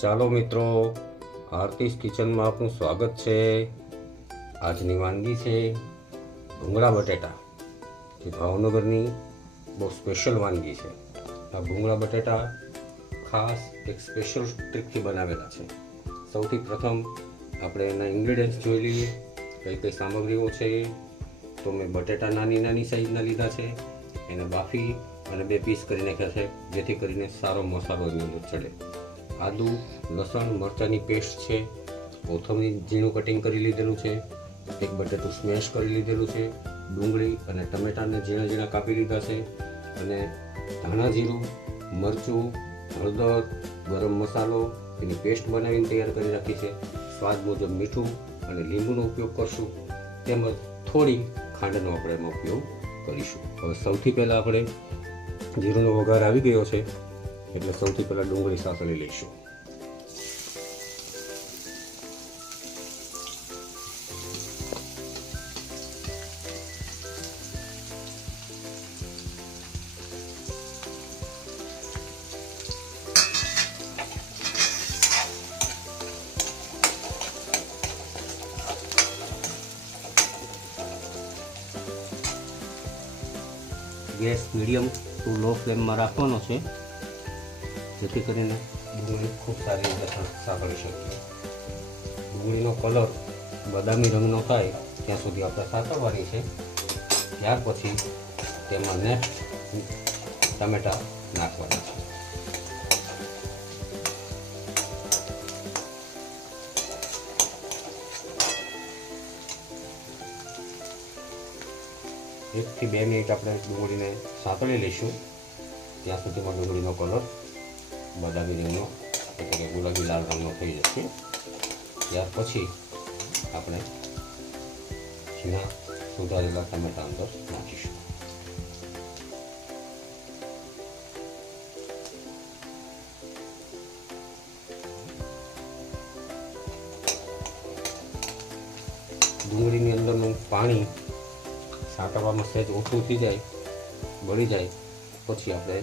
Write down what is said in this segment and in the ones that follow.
ચાલો મિત્રો, આરતીસ કિચનમાં આપનું સ્વાગત છે। આજની વાનગી છે ભૂંગળા બટેટા, જે ભાવનગરની બહુ સ્પેશિયલ વાનગી છે। આ ભૂંગળા બટેટા ખાસ એક સ્પેશિયલ ટ્રીકથી બનાવેલા છે। સૌથી પ્રથમ આપણે એના ઇન્ગ્રેડિયન્ટ્સ જોઈ લઈએ, કઈ કઈ સામગ્રીઓ છે। તો મેં બટેટા નાની નાની સાઈઝના લીધા છે, એને બાફી અને 2 પીસ કરી નાખ્યા છે, જેથી કરીને સારો મસાલો એની અંદર ચડે। આદુ, લસણ, મરચાંની પેસ્ટ છે, કોથમરી ઝીણું કટિંગ કરી લીધેલું છે, એક બટેટું સ્મેશ કરી લીધેલું છે, ડુંગળી અને ટમેટાને ઝીણા ઝીણા કાપી લીધા છે, અને ધાણા જીરું, મરચું, હળદર, ગરમ મસાલો એની પેસ્ટ બનાવીને તૈયાર કરી રાખી છે। સ્વાદ મુજબ મીઠું અને લીંબુનો ઉપયોગ કરશું, તેમજ થોડી ખાંડનો આપણે એમાં ઉપયોગ કરીશું। હવે સૌથી પહેલાં આપણે જીરુંનો વઘાર આવી ગયો છે, એટલે સૌથી પહેલાં ડુંગળી સાતળી લઈશું। ગેસ મીડિયમ ટુ લો ફ્લેમમાં રાખવાનો છે, જેથી કરીને ડુંગળી ખૂબ સારી રીતે સાંકળી શકીએ। ડુંગળીનો કલર બદામી રંગનો થાય ત્યાં સુધી આપણે સાંકળવાની છે। ત્યાર પછી તેમાં નેક્સ્ટ ટામેટાં નાખવાના છે। એકથી 2 મિનિટ આપણે ડુંગળીને સાંકળી લઈશું, ત્યાં સુધીમાં ડુંગળીનો કલર બદામી રંગનો એટલે કે ગુલાબી લાલ રંગનો થઈ જશે। ત્યાર પછી આપણે ઝીણા સુધારેલા ટમેટા અંદર નાખીશું। ડુંગળીની અંદરનું પાણી સાંકળવામાં સહેજ ઓછું થઈ જાય, બળી જાય પછી આપણે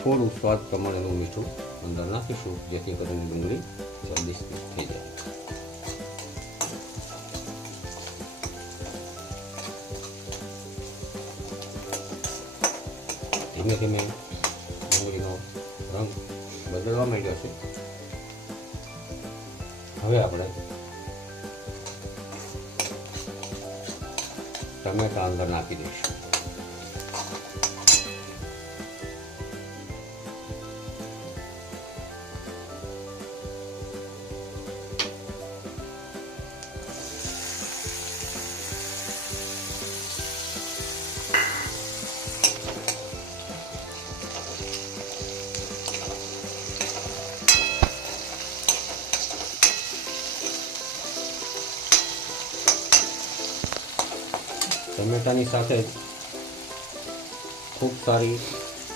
થોડું સ્વાદ પ્રમાણેનું મીઠું અંદર નાખીશું, જેથી કરીને ડુંગળી જલ્દી થઈ જાય। ધીમે ધીમે ડુંગળીનો રંગ બદલવા માંડ્યો છે। હવે આપણે ટમેટા અંદર નાખી દઈશું। ટમેટાની સાથે જ ખૂબ સારી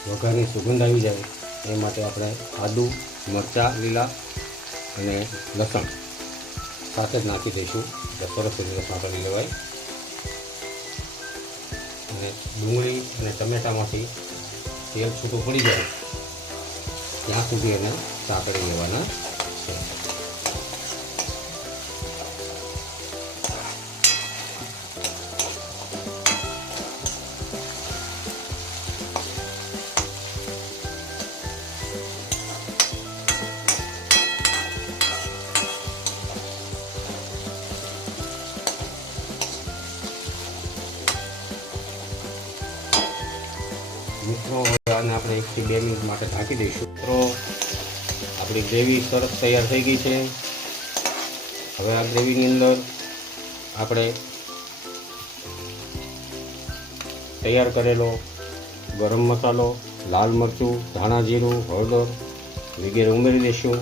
વઘારની સુગંધ આવી જાય એ માટે આપણે આદુ, મરચાં લીલા અને લસણ સાથે જ નાખી દઈશું, એટલે સરસ રીતે સાંકળી લેવાય। અને ડુંગળી અને ટમેટામાંથી તેલ છૂટું પડી જાય ત્યાં સુધી એને સાંકળી લેવાના છે। મિત્રો આને આપણે 1 થી 2 મિનિટ માટે ઢાંકી દઈશું। મિત્રો આપણી ગ્રેવી સરસ તૈયાર થઈ ગઈ છે। હવે આ ગ્રેવીની અંદર આપણે તૈયાર કરેલો ગરમ મસાલો, લાલ મરચું, ધાણા જીરું, હળદર વગેરે ઉમેરી દઈશું।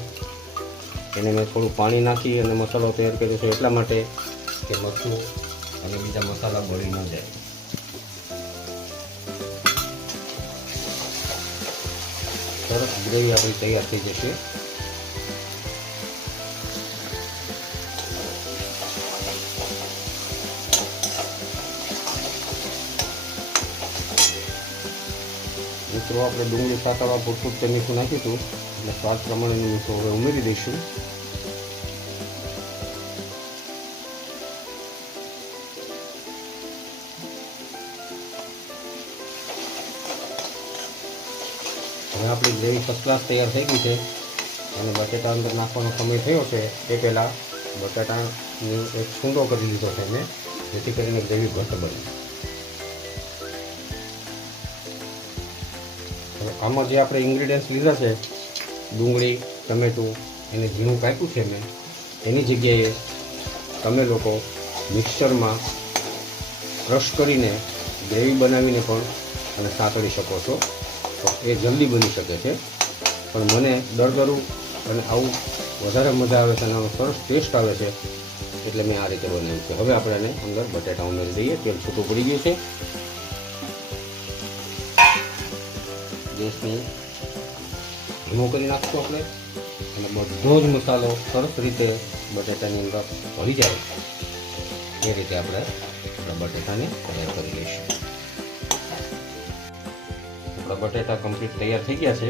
એને મેં થોડું પાણી નાખી અને મસાલો તૈયાર કર્યો છે, એટલા માટે કે મરચું અને બીજા મસાલા બળી ન જાય। સરસ ગ્રેવી આપણી તૈયાર થઈ જશે। મિત્રો આપણે ડુંગળી સાતળવા પૂરતું તે મીઠું નાખ્યું હતું, એટલે સ્વાદ પ્રમાણેનું મીઠું હવે ઉમેરી દઈશું. હવે આપણી ગ્રેવી ફર્સ્ટ ક્લાસ તૈયાર થઈ ગઈ છે અને બટેટા અંદર નાખવાનો સમય થયો છે તે પહેલાં બટાટાની એક છૂંદો કરી લીધો છે મેં, જેથી કરીને ગ્રેવી ઘટ્ટ બને. હવે આમાં જે આપણે ઇન્ગ્રીડિયન્ટ્સ લીધા છે, ડુંગળી, ટમેટું, એને ઝીણું કાપ્યું છે મેં, એની જગ્યાએ તમે લોકો મિક્સરમાં ક્રશ કરીને ગ્રેવી બનાવીને પણ અને સાંતળી શકો છો. તો એ જલ્દી બની શકે છે, પણ મને દરદરું અને આવું વધારે મજા આવે છે અને આનો સરસ ટેસ્ટ આવે છે, એટલે મેં આ રીતે બનાવ્યું છે. હવે આપણે એને અંદર બટેટા ઉમેરી દઈએ. તેલ છૂટું પડી ગયું છે. ગેસની ધીમો કરી નાખશું આપણે અને બધો જ મસાલો સરસ રીતે બટેટાની અંદર ભળી જાય એ રીતે આપણે આપણા બટેટાને તૈયાર કરી લઈશું. આપણા બટેટા કમ્પ્લીટ તૈયાર થઈ ગયા છે.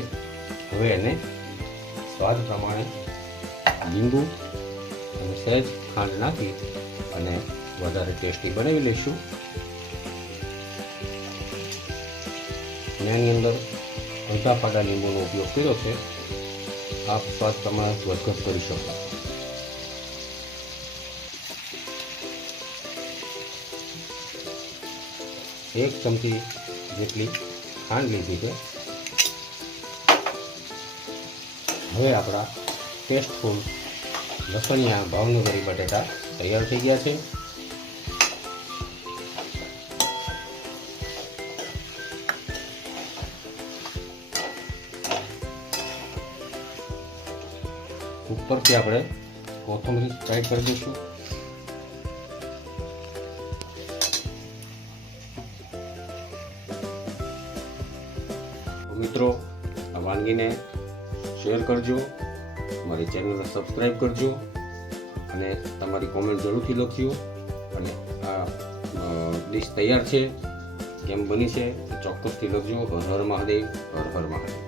હવે એને સ્વાદ પ્રમાણે લીંબુ અને સહેજ ખાંડ નાખી અને વધારે ટેસ્ટી બનાવી લઈશું. મેં એની અંદર અડધા પાડા લીંબુનો ઉપયોગ કર્યો છે. આપ સ્વાદ પ્રમાણે વધઘટ કરી શકો. એક ચમચી જેટલી ખાંડ લીધી છે. હવે આપણા ટેસ્ટફુલ લસણિયા ભાવનગરી બટેટા તૈયાર થઈ ગયા છે. ઉપરથી આપણે કોથમરી સ્પ્રેડ કરી દઈશું. મિત્રો, આ વાનગીને શેર કરજો, મારી ચેનલને સબસ્ક્રાઈબ કરજો અને તમારી કોમેન્ટ જરૂરથી લખજો. અને આ ડિશ તૈયાર છે, કેમ બની છે ચોક્કસથી લખજો. હર હર મહાદેવ, હર હર મહાદેવ.